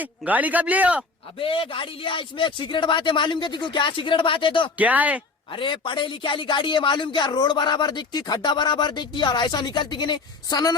गाड़ी कब लिए हो? अबे गाड़ी लिया, इसमें एक सीक्रेट बात है, मालूम क्या तेको? क्या सीक्रेट बात है तो? क्या है? अरे पढ़े लिखे वाली गाड़ी है, मालूम क्या? रोड बराबर दिखती, खड्डा बराबर दिखती और ऐसा निकलती कि नहीं, सन